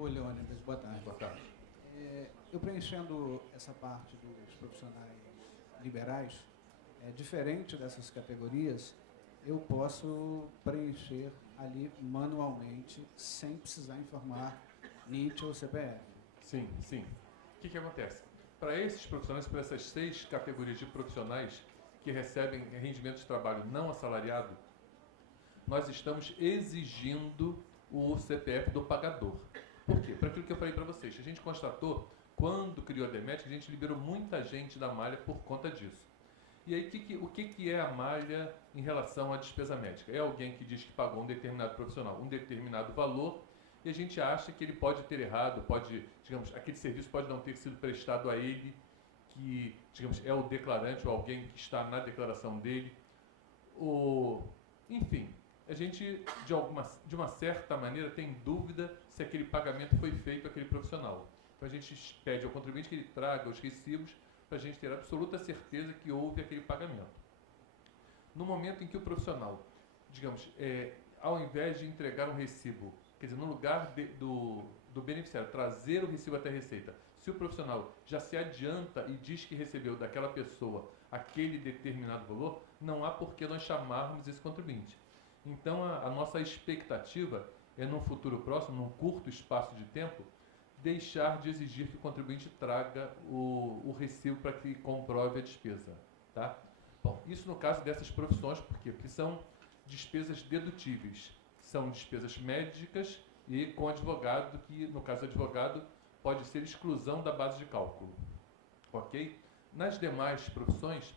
Oi, Leônidas, boa tarde. Boa tarde. Eu preenchendo essa parte dos profissionais liberais, diferente dessas categorias, eu posso preencher ali manualmente, sem precisar informar NIT ou CPF. Sim, sim. O que acontece? Para esses profissionais, para essas 6 categorias de profissionais que recebem rendimento de trabalho não assalariado, nós estamos exigindo o CPF do pagador. Por quê? Para aquilo que eu falei para vocês. A gente constatou, quando criou a Demet, que a gente liberou muita gente da malha por conta disso. E aí, o que é a malha em relação à despesa médica? É alguém que diz que pagou um determinado profissional um determinado valor e a gente acha que ele pode ter errado, digamos, aquele serviço pode não ter sido prestado a ele, que, digamos, é o declarante ou alguém que está na declaração dele. Enfim, a gente, de uma certa maneira, tem dúvida se aquele pagamento foi feito àquele profissional. Então a gente pede ao contribuinte que ele traga os recibos para a gente ter absoluta certeza que houve aquele pagamento. No momento em que o profissional, digamos, ao invés de entregar um recibo, quer dizer, no lugar do beneficiário trazer o recibo até a Receita, se o profissional já se adianta e diz que recebeu daquela pessoa aquele determinado valor, não há por que nós chamarmos esse contribuinte. Então, a nossa expectativa é, num futuro próximo, num curto espaço de tempo, deixar de exigir que o contribuinte traga o recibo para que comprove a despesa. Tá? Bom, isso no caso dessas profissões, por quê? Porque são despesas dedutíveis. São despesas médicas e com advogado, que no caso do advogado pode ser exclusão da base de cálculo. Ok? Nas demais profissões,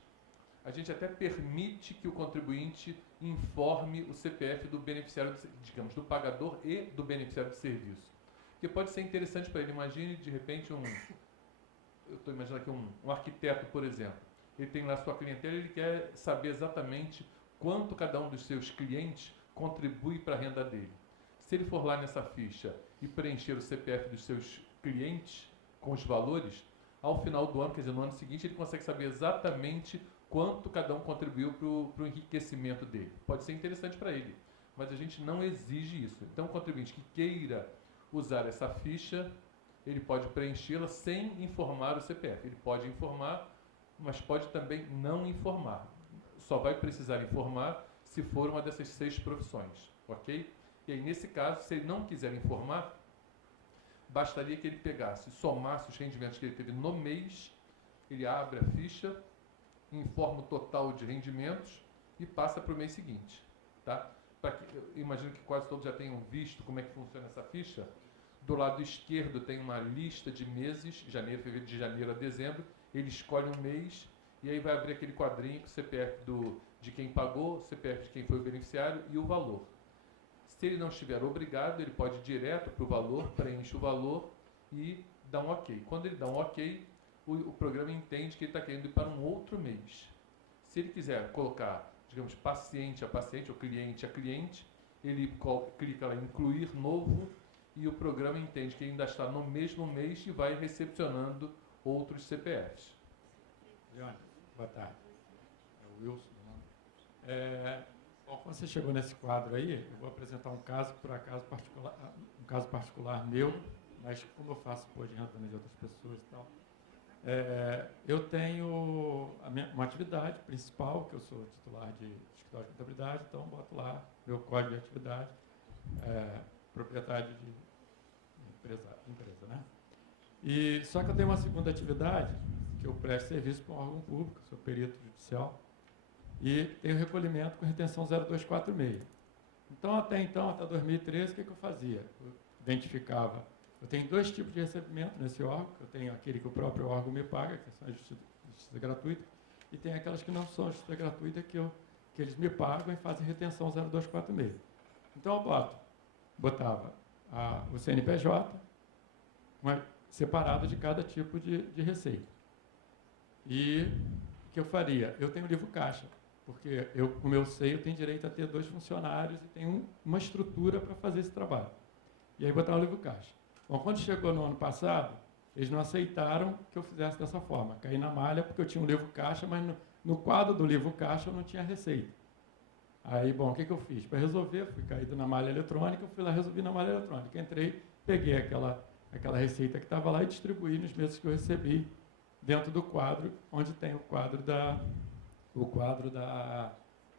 a gente até permite que o contribuinte informe o CPF do beneficiário, digamos, do pagador e do beneficiário de serviço. Que pode ser interessante para ele. Imagine, de repente, eu estou imaginando aqui um arquiteto, por exemplo. Ele tem lá sua clientela e ele quer saber exatamente quanto cada um dos seus clientes contribui para a renda dele. Se ele for lá nessa ficha e preencher o CPF dos seus clientes com os valores, ao final do ano, quer dizer, no ano seguinte, ele consegue saber exatamente quanto cada um contribuiu para o enriquecimento dele. Pode ser interessante para ele, mas a gente não exige isso. Então, o contribuinte que queira usar essa ficha, ele pode preenchê-la sem informar o CPF. Ele pode informar, mas pode também não informar. Só vai precisar informar se for uma dessas 6 profissões, ok? E aí, nesse caso, se ele não quiser informar, bastaria que ele pegasse, somasse os rendimentos que ele teve no mês, ele abre a ficha, informa o total de rendimentos e passa para o mês seguinte. Tá? Eu imagino que quase todos já tenham visto como é que funciona essa ficha. Do lado esquerdo tem uma lista de meses, de janeiro a dezembro, ele escolhe um mês e aí vai abrir aquele quadrinho com o CPF de quem pagou, CPF de quem foi o beneficiário e o valor. Se ele não estiver obrigado, ele pode ir direto para o valor, preenche o valor e dá um ok. Quando ele dá um ok, o programa entende que ele está querendo ir para um outro mês. Se ele quiser colocar, digamos, paciente a paciente ou cliente a cliente, ele clica lá em incluir novo e o programa entende que ele ainda está no mesmo mês e vai recepcionando outros CPFs. Leone, boa tarde. É o Wilson. Bom, quando você chegou nesse quadro aí, eu vou apresentar um caso, por acaso particular meu, mas como eu faço pô de renda de outras pessoas e tal. Eu tenho uma atividade principal, que eu sou titular de escritório de contabilidade, então boto lá meu código de atividade, propriedade de empresa, né? E só que eu tenho uma segunda atividade, que eu presto serviço para um órgão público, sou perito judicial, e tenho recolhimento com retenção 0246. Então, até 2013, o que eu fazia? Eu identificava. Eu tenho 2 tipos de recebimento nesse órgão. Eu tenho aquele que o próprio órgão me paga, que são a justiça gratuita, e tem aquelas que não são justiça gratuita, que eles me pagam e fazem retenção 0246. Então, eu botava o CNPJ, separado de cada tipo de receita. E o que eu faria? Eu tenho livro caixa, porque o meu SEI tem direito a ter 2 funcionários e tem uma estrutura para fazer esse trabalho. E aí botava o livro caixa. Bom, quando chegou no ano passado, eles não aceitaram que eu fizesse dessa forma. Caí na malha porque eu tinha um livro caixa, mas no quadro do livro caixa eu não tinha receita. Aí, bom, o que eu fiz? Para resolver, fui caído na malha eletrônica, eu fui lá, resolvi na malha eletrônica. Entrei, peguei aquela receita que estava lá e distribuí nos meses que eu recebi dentro do quadro, onde tem o quadro da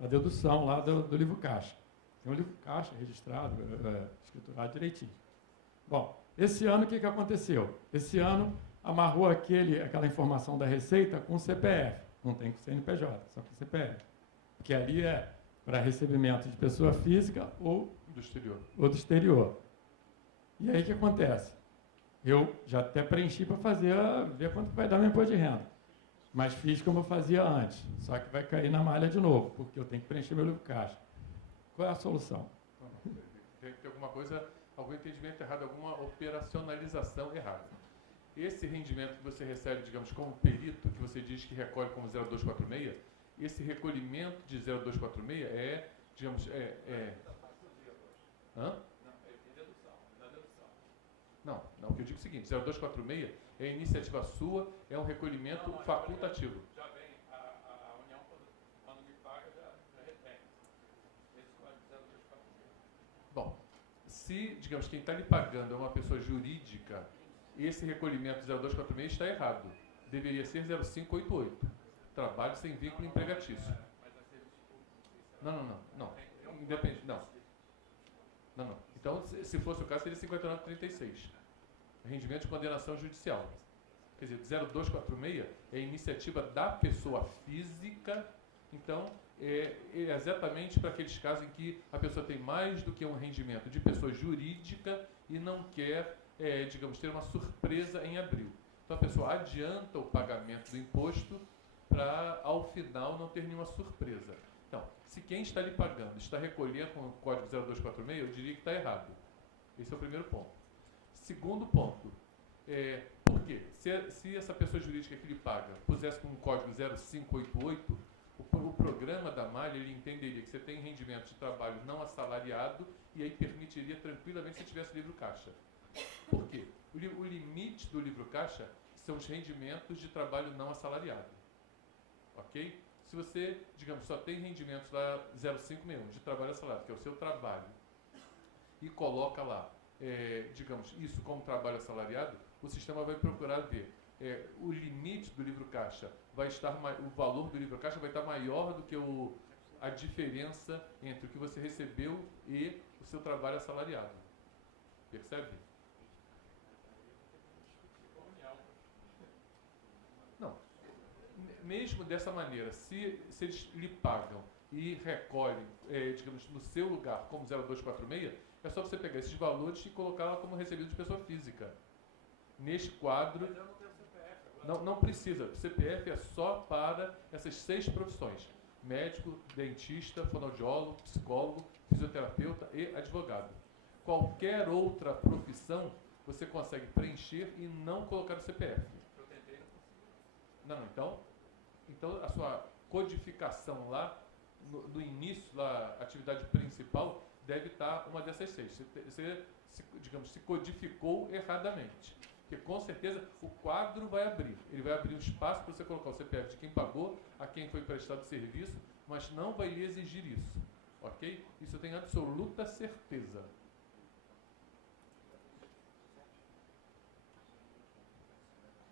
dedução lá do livro caixa. Tem um livro caixa registrado, escriturado direitinho. Bom, esse ano o que aconteceu? Esse ano amarrou aquela informação da receita com o CPF, não tem com o CNPJ, só com o CPF. Porque ali é para recebimento de pessoa física ou do exterior. E aí o que acontece? Eu já até preenchi para ver quanto vai dar meu imposto de renda. Mas fiz como eu fazia antes, só que vai cair na malha de novo, porque eu tenho que preencher meu livro caixa. Qual é a solução? Tem alguma coisa, algum entendimento errado, alguma operacionalização errada. Esse rendimento que você recebe, digamos, como perito, que você diz que recolhe como 0246, esse recolhimento de 0246 é, digamos, Hã? Não, o que eu digo é o seguinte, 0246 é iniciativa sua, é um recolhimento facultativo. Já vem, a União, quando me paga, já retém. Esse código 0246. Bom, se, digamos, quem está lhe pagando é uma pessoa jurídica, esse recolhimento 0246 está errado. Deveria ser 0588. Trabalho sem vínculo empregatício. Não. Independente, não. Então, se fosse o caso, seria 5936. Rendimento de condenação judicial. Quer dizer, 0246 é iniciativa da pessoa física, então é exatamente para aqueles casos em que a pessoa tem mais do que um rendimento de pessoa jurídica e não quer, digamos, ter uma surpresa em abril. Então a pessoa adianta o pagamento do imposto para, ao final, não ter nenhuma surpresa. Então, se quem está lhe pagando está recolhendo com o código 0246, eu diria que está errado. Esse é o primeiro ponto. Segundo ponto, por quê? Se essa pessoa jurídica que lhe paga pusesse com o código 0588, o programa da malha ele entenderia que você tem rendimento de trabalho não assalariado e aí permitiria tranquilamente se tivesse livro caixa. Por quê? O limite do livro caixa são os rendimentos de trabalho não assalariado. Ok? Se você, digamos, só tem rendimentos lá 0561 de trabalho assalariado, que é o seu trabalho, e coloca lá, digamos, isso como trabalho assalariado, o sistema vai procurar ver o limite do livro caixa vai estar, o valor do livro caixa vai estar maior do que a diferença entre o que você recebeu e o seu trabalho assalariado. Percebe? Não. Mesmo dessa maneira, se eles lhe pagam e recolhem, digamos, no seu lugar como 0246, é só você pegar esses valores e colocar lá como recebido de pessoa física. Neste quadro... Mas eu não tenho CPF agora. Não precisa. O CPF é só para essas 6 profissões. Médico, dentista, fonoaudiólogo, psicólogo, fisioterapeuta e advogado. Qualquer outra profissão você consegue preencher e não colocar o CPF. Eu tentei, não consegui. Então a sua codificação lá, no início, lá, a atividade principal, deve estar uma dessas 6. Você, digamos, se codificou erradamente. Porque com certeza o quadro vai abrir. Ele vai abrir um espaço para você colocar o CPF de quem pagou, a quem foi prestado serviço, mas não vai lhe exigir isso. Ok? Isso eu tenho absoluta certeza.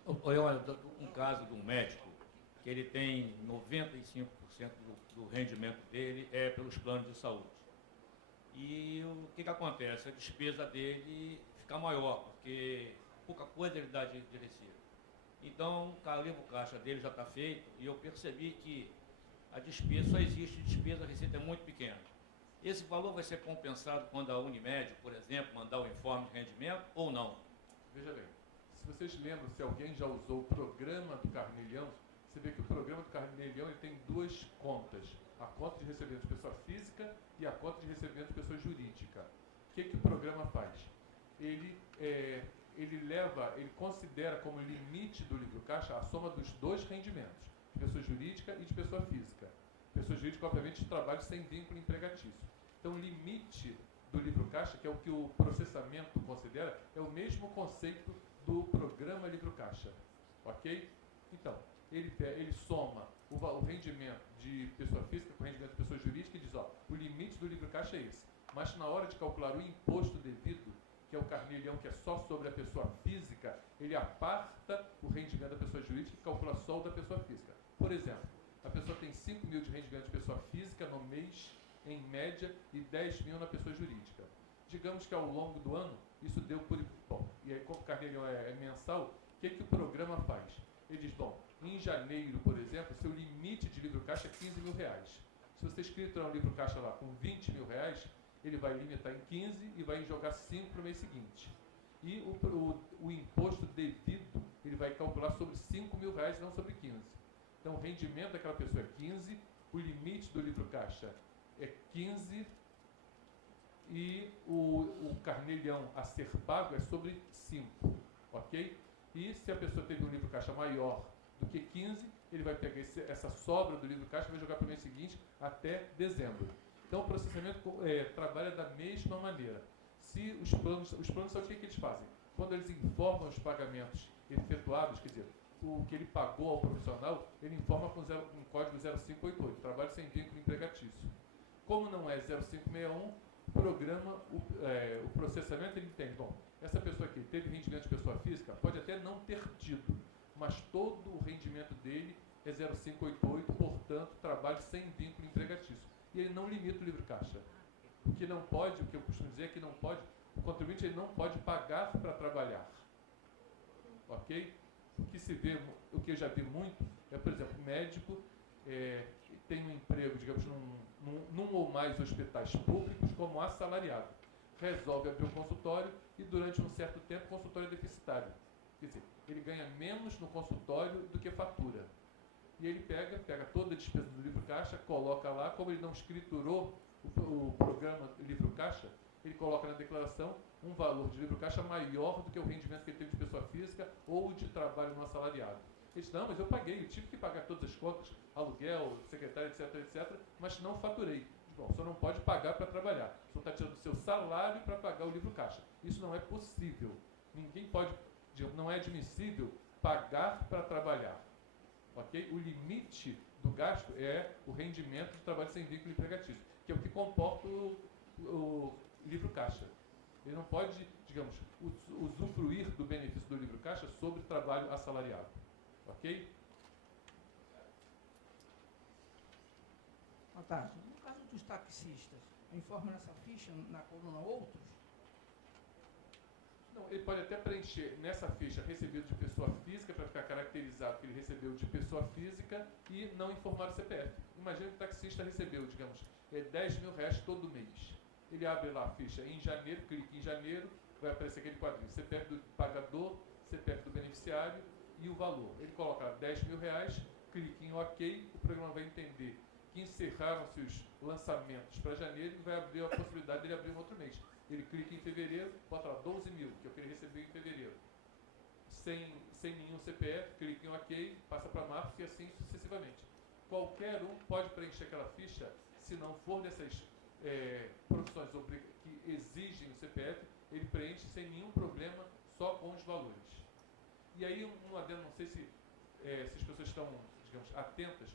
Olha, um caso de um médico que ele tem 95% do rendimento dele pelos planos de saúde. E o que acontece? A despesa dele fica maior, porque pouca coisa ele dá de receita. Então, o livro caixa dele já está feito e eu percebi que a despesa só existe despesa, a receita é muito pequena. Esse valor vai ser compensado quando a Unimed, por exemplo, mandar o informe de rendimento ou não? Veja bem, se vocês lembram, se alguém já usou o programa do Carnelião, você vê que o programa do Carnelião ele tem 2 contas. A conta de recebimento de pessoa física e a conta de recebimento de pessoa jurídica. O que o programa faz? Ele considera como limite do livro caixa a soma dos 2 rendimentos, de pessoa jurídica e de pessoa física. Pessoa jurídica, obviamente, de trabalho sem vínculo empregatício. Então, o limite do livro caixa, que é o que o processamento considera, é o mesmo conceito do programa livro caixa. Ok? Então, ele soma o rendimento de pessoa física com o rendimento de pessoa jurídica e diz, ó, o limite do livro caixa é esse. Mas na hora de calcular o imposto devido, que é o carnê-leão, que é só sobre a pessoa física, ele aparta o rendimento da pessoa jurídica e calcula só o da pessoa física. Por exemplo, a pessoa tem 5 mil de rendimento de pessoa física no mês, em média, e 10 mil na pessoa jurídica. Digamos que ao longo do ano, isso deu por... Bom, e aí como o carnê-leão é mensal, o que o programa faz? Ele diz, bom, em janeiro, por exemplo, seu limite de livro caixa é 15 mil reais. Se você escriturar um livro caixa lá com 20 mil reais, ele vai limitar em 15 e vai jogar 5 para o mês seguinte. E o imposto devido, ele vai calcular sobre 5 mil reais, não sobre 15. Então, o rendimento daquela pessoa é 15, o limite do livro caixa é 15 e o carnê-leão a ser pago é sobre 5, ok? E se a pessoa teve um livro caixa maior do que 15, ele vai pegar essa sobra do livro caixa e vai jogar para o mês seguinte até dezembro. Então, o processamento trabalha da mesma maneira. Se os planos são o que eles fazem? Quando eles informam os pagamentos efetuados, quer dizer, o que ele pagou ao profissional, ele informa com um código 0588, trabalho sem vínculo empregatício. Como não é 0561, o programa, o processamento, ele entende, bom, essa pessoa aqui teve rendimento de pessoa física, pode até não ter tido, mas todo o rendimento dele é 0588, portanto, trabalho sem vínculo empregatício. E ele não limita o livro caixa. O que não pode, o que eu costumo dizer é que não pode, o contribuinte ele não pode pagar para trabalhar. Ok? O que se vê, o que eu já vi muito, é, por exemplo, médico tem um emprego, digamos, num ou mais hospitais públicos como assalariado. Resolve abrir um consultório e durante um certo tempo o consultório é deficitário. Quer dizer, ele ganha menos no consultório do que fatura. E ele pega toda a despesa do livro caixa, coloca lá, como ele não escriturou o programa livro caixa, ele coloca na declaração um valor de livro caixa maior do que o rendimento que ele teve de pessoa física ou de trabalho no assalariado. Ele diz, não, mas eu paguei, eu tive que pagar todas as contas, aluguel, secretário, etc, etc, mas não faturei. Bom, o senhor não pode pagar para trabalhar, o senhor está tirando do seu salário para pagar o livro caixa. Isso não é possível. Ninguém pode, não é admissível pagar para trabalhar. Ok? O limite do gasto é o rendimento de trabalho sem vínculo empregatício, que é o que comporta o livro caixa. Ele não pode, digamos, usufruir do benefício do livro caixa sobre trabalho assalariado. Ok? Boa tarde. No caso dos taxistas, informa nessa ficha, na coluna outros? Não, ele pode até preencher nessa ficha recebido de pessoa física para ficar caracterizado que ele recebeu de pessoa física e não informar o CPF. Imagina que o taxista recebeu, digamos, 10 mil reais todo mês. Ele abre lá a ficha em janeiro, clica em janeiro, vai aparecer aquele quadrinho, CPF do pagador, CPF do beneficiário e o valor. Ele coloca 10 mil reais, clica em OK, o programa vai entender que encerraram-se os lançamentos para janeiro e vai abrir a possibilidade de ele abrir um outro mês. Ele clica em fevereiro, bota lá 12 mil, que é o que ele recebeu em fevereiro. Sem nenhum CPF, clica em OK, passa para março e assim sucessivamente. Qualquer um pode preencher aquela ficha, se não for dessas profissões que exigem o CPF, ele preenche sem nenhum problema, só com os valores. E aí, um adendo, não sei se as pessoas estão, digamos, atentas,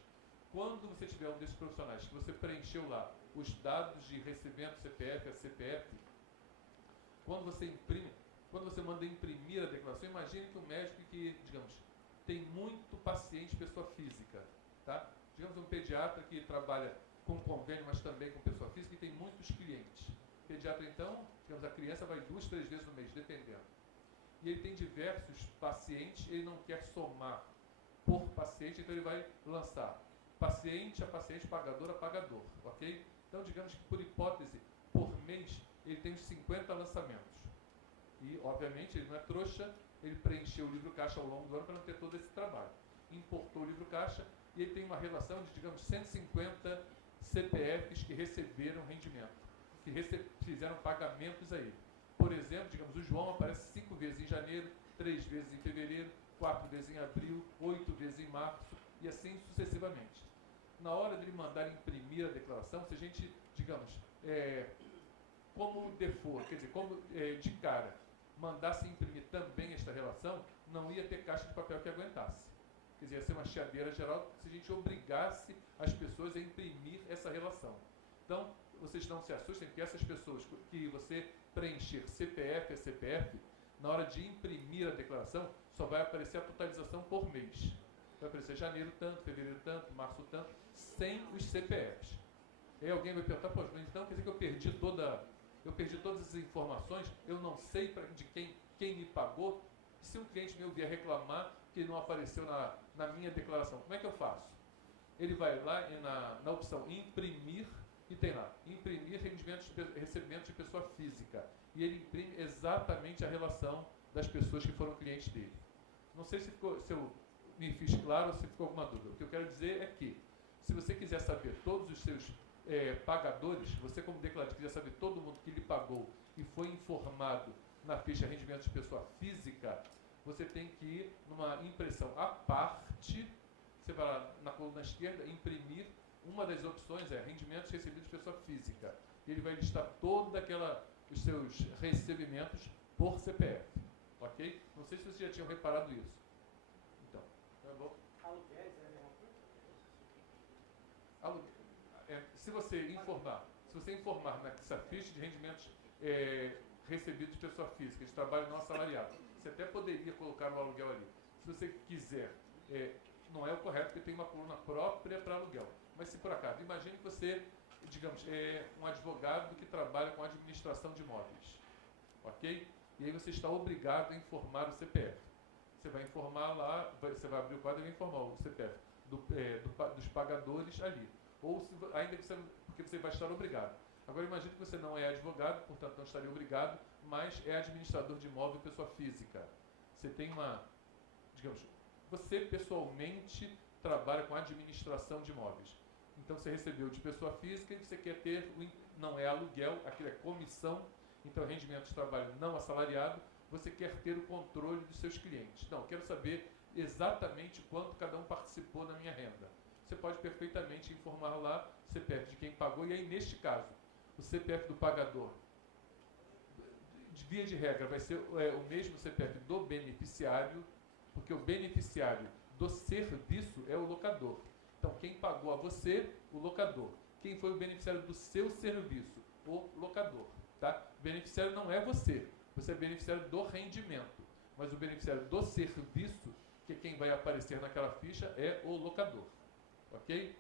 quando você tiver um desses profissionais que você preencheu lá os dados de recebimento CPF a CPF, quando você manda imprimir a declaração, imagine que um médico que, digamos, tem muito paciente pessoa física, tá? Digamos um pediatra que trabalha com convênio, mas também com pessoa física e tem muitos clientes. O pediatra, então, digamos, a criança vai 2, 3 vezes no mês, dependendo. E ele tem diversos pacientes, ele não quer somar por paciente, então ele vai lançar paciente a paciente, pagador a pagador, ok? Então, digamos que, por hipótese, por mês, ele tem uns 50 lançamentos. E, obviamente, ele não é trouxa, ele preencheu o livro caixa ao longo do ano para não ter todo esse trabalho. Importou o livro caixa e ele tem uma relação de, digamos, 150 CPFs que receberam rendimento, que fizeram pagamentos aí. Por exemplo, digamos, o João aparece 5 vezes em janeiro, 3 vezes em fevereiro, 4 vezes em abril, 8 vezes em março e assim sucessivamente. Na hora de ele mandar imprimir a declaração, se a gente, digamos, como default, quer dizer, como de cara, mandasse imprimir também esta relação, não ia ter caixa de papel que aguentasse. Quer dizer, ia ser uma chiadeira geral se a gente obrigasse as pessoas a imprimir essa relação. Então, vocês não se assustem que essas pessoas que você preencher CPF a CPF, na hora de imprimir a declaração, só vai aparecer a totalização por mês. Vai aparecer janeiro tanto, fevereiro tanto, março tanto, sem os CPFs. Aí alguém vai perguntar, pô, mas então quer dizer que eu perdi todas as informações, eu não sei de quem me pagou. E se um cliente meu vier reclamar que não apareceu na minha declaração, como é que eu faço? Ele vai lá na opção imprimir e tem lá, imprimir recebimentos de pessoa física. E ele imprime exatamente a relação das pessoas que foram clientes dele. Não sei se eu me fiz claro ou se ficou alguma dúvida. O que eu quero dizer é que, se você quiser saber todos os seus pagadores, você como declarante quiser saber todo mundo que lhe pagou e foi informado na ficha rendimentos de pessoa física, você tem que ir numa impressão à parte, você vai lá na coluna esquerda, imprimir, uma das opções é rendimentos recebidos de pessoa física. E ele vai listar os seus recebimentos por CPF. Ok? Não sei se vocês já tinham reparado isso. Então, tá bom? Aluguéis é a mesma coisa? Se você informar nessa ficha de rendimentos recebidos de pessoa física, de trabalho não assalariado, você até poderia colocar o aluguel ali. Se você quiser, não é o correto, porque tem uma coluna própria para aluguel. Mas se por acaso, imagine que você, digamos, é um advogado que trabalha com administração de imóveis, ok? E aí você está obrigado a informar o CPF. Você vai informar lá, você vai abrir o quadro e vai informar o CPF dos pagadores ali. Ou ainda que porque você vai estar obrigado. Agora imagine que você não é advogado, portanto não estaria obrigado, mas é administrador de imóvel pessoa física. Você tem digamos, você pessoalmente trabalha com administração de imóveis. Então você recebeu de pessoa física e você quer ter, não é aluguel, aquilo é comissão, então é rendimento de trabalho não assalariado, você quer ter o controle dos seus clientes. Não, quero saber exatamente quanto cada um participou na minha renda. Você pode perfeitamente informar lá o CPF de quem pagou, e aí neste caso, o CPF do pagador, de via de regra, vai ser o mesmo CPF do beneficiário, porque o beneficiário do serviço é o locador. Então, quem pagou a você, o locador. Quem foi o beneficiário do seu serviço? O locador. Tá? O beneficiário não é você. Você é beneficiário do rendimento. Mas o beneficiário do serviço, que é quem vai aparecer naquela ficha, é o locador. Ok?